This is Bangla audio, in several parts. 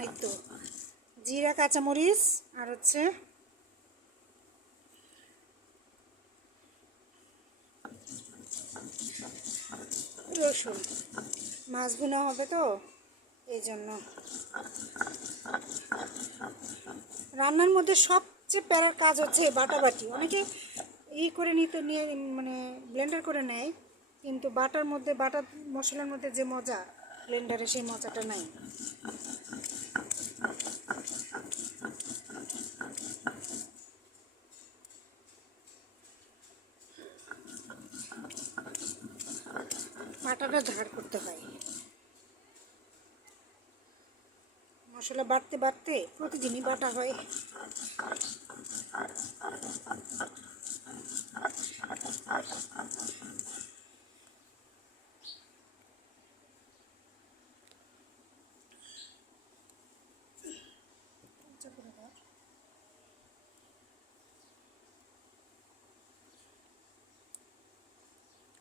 এই তো জিরা, কাঁচামরিচ আর হচ্ছে রসুন। মাছ ভুনা হবে তো এই জন্য। রান্নার মধ্যে সবচেয়ে প্যারার কাজ হচ্ছে বাটাবাটি। অনেকে করে নিয়ে মানে ব্লেন্ডার করে নেয়, কিন্তু বাটার মধ্যে বাটা মশলার মধ্যে যে মজা ব্লেন্ডারে সেই মজাটা নাই। বাটাটা ঝাড় করতে হয়। মশলা বাটতে বাটতে প্রতিদিনই বাটা হয়।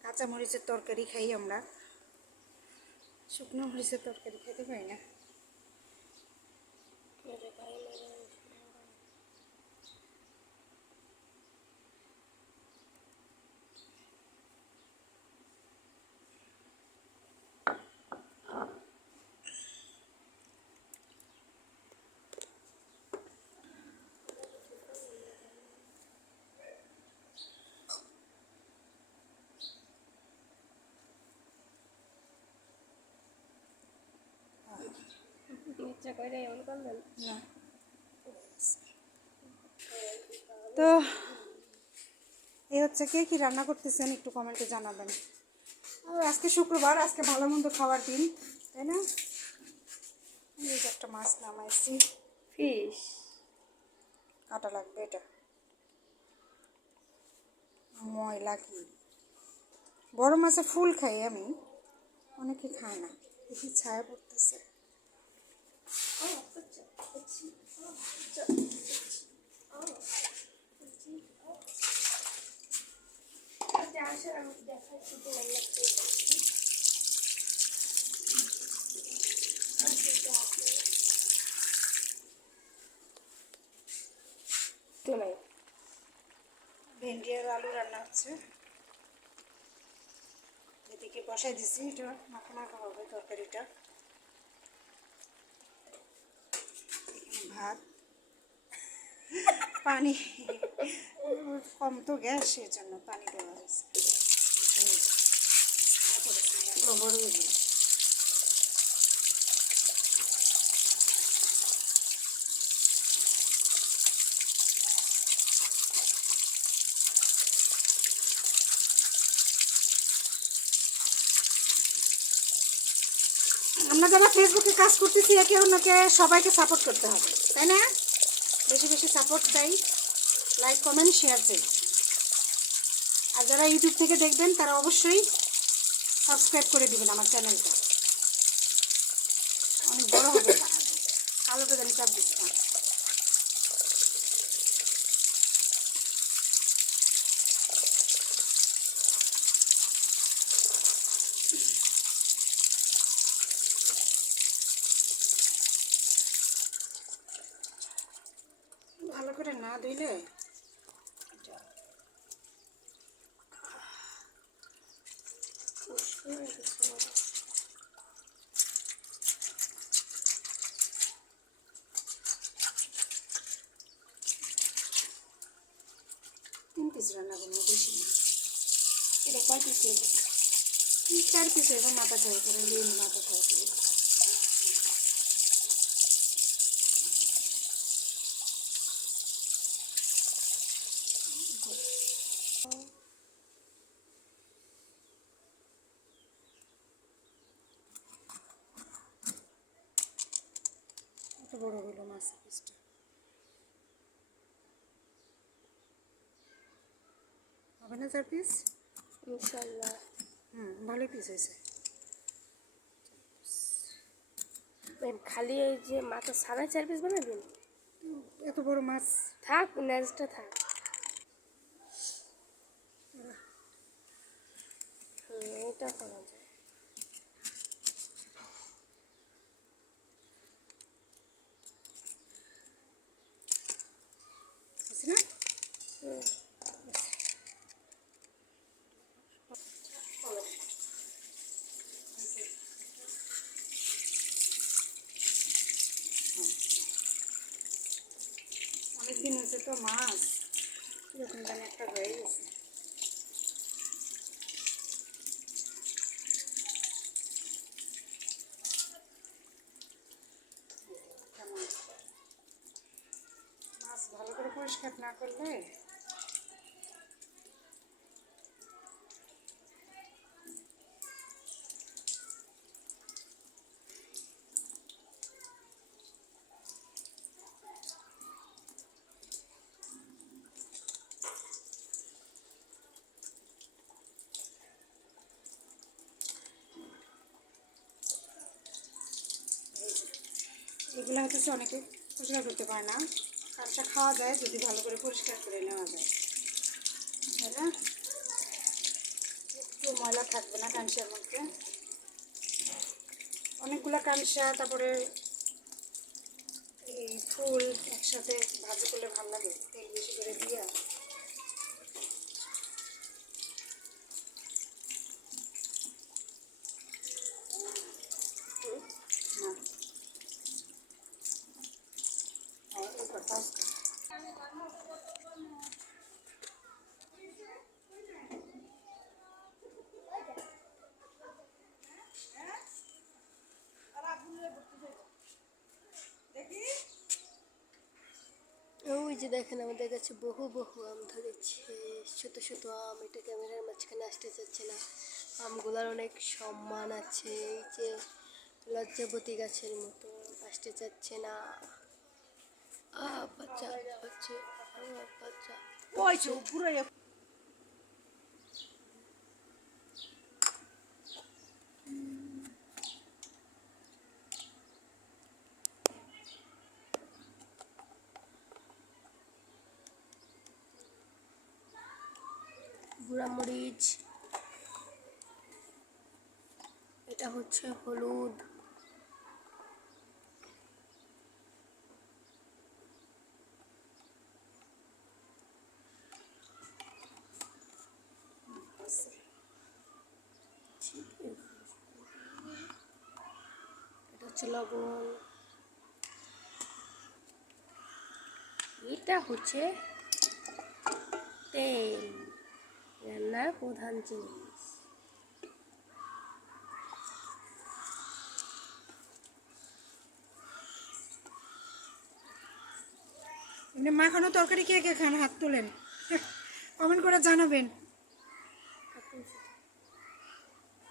কাঁচামরিচের তরকারি খাই আমরা, শুকনো মরিচের তরকারি খেতে পারি না। না তো এই হচ্ছে, কে কি রান্না করতেছেন একটু কমেন্টে জানাবেন। আর আজকে শুক্রবার, আজকে ভালো মন্দ খাওয়ার দিন, তাই না? এই যে একটা মাছ নামাইছি, ফিশ কাটা লাগবে, এটা ময়লা কি। বড় মাছের ফুল খাই আমি, অনেকে খায় না। দেখি ছায়া পড়তেছে। ভেন্ডি আর আলু রান্না হচ্ছে, এদিকে বসাই দিছি। এটা মাখা মাখা হবে তরকারিটা। ভাত, পানি কম তো গ্যাস, সেই জন্য পানি দেওয়া হয়েছে। বড় আমরা যারা ফেসবুকে কাজ করতেছি, একে অন্যকে সবাইকে সাপোর্ট করতে হবে, তাই না? বেশি বেশি সাপোর্ট চাই, লাইক কমেন্ট শেয়ার চাই। আর যারা ইউটিউব থেকে দেখবেন তারা অবশ্যই সাবস্ক্রাইব করে দিবেন আমার চ্যানেলটা। অনেক বড় হবে, আলোটা জানি চাপ দিচ্ছে না। ভালো করে না ধুইলে পিস রান্না করবো, বেশি না। এটা কয় পিস? 4 পিস হইব, মাথা খাওয়া করে মাথা খাওয়া করে। এত বড় হলো মাছের পিসটা। হবে না 4 পিস? ইনশাল্লাহ। ভালোই পিস হয়েছে। খালি এই যে মাথা সাড়ে 4 পিস বানাবেন? এত বড় মাছ থাক, নেক্সটটা থাক। এটা করা যায়। মাছ এরকম জানি একটা হয়ে গেছে। কেমন মাছ ভালো করে পরিষ্কার না করলে এগুলো হচ্ছে অনেকে পরিষ্কার করতে পারে না। কাঁচা খাওয়া যায় যদি ভালো করে পরিষ্কার করে নেওয়া যায়, তাই না? একটু ময়লা থাকবে না কাঁচার মধ্যে। অনেকগুলো কাঁচা, তারপরে এই ফুল একসাথে ভাজি করলে ভালো লাগে, তেল বেশি করে দিয়ে। না এই কথা ওই যে দেখেন আমাদের কাছে বহু বহু আম ধরেছে, ছোট ছোট আম। এটা ক্যামেরার মাঝখানে আসতে চাচ্ছে না। আমগুলার অনেক সম্মান আছে, এই যে লজ্জাবতী গাছের মতো আসতে চাচ্ছে না। বাচ্চা বাচ্চা বাচ্চা ওই তো পুরো গুঁড়ামরিচ, এটা হচ্ছে হলুদ, এটা হচ্ছে লবণ, এটা হচ্ছে তেল, রান্নার প্রধান জিনিস। এমনি মাখানো তরকারি কে কে খান হাত তোলেন, কমেন্ট করে জানাবেন।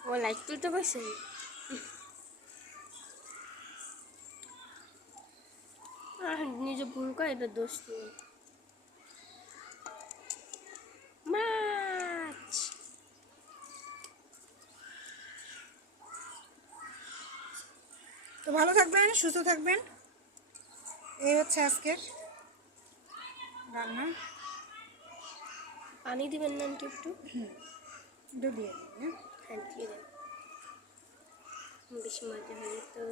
ও লাইক তুলতে পারছেন? নিজে ভুল করে এটা দোষ নেই। মাছ তো ভালো থাকবেন, সুস্থ থাকবেন। এই হচ্ছে আজকের রান্না। পানি দিবেন না আন্টি একটু? ডুবিয়ে দিন। হ্যাঁ দিয়ে দেন, বেশি মজা হয়ে তো।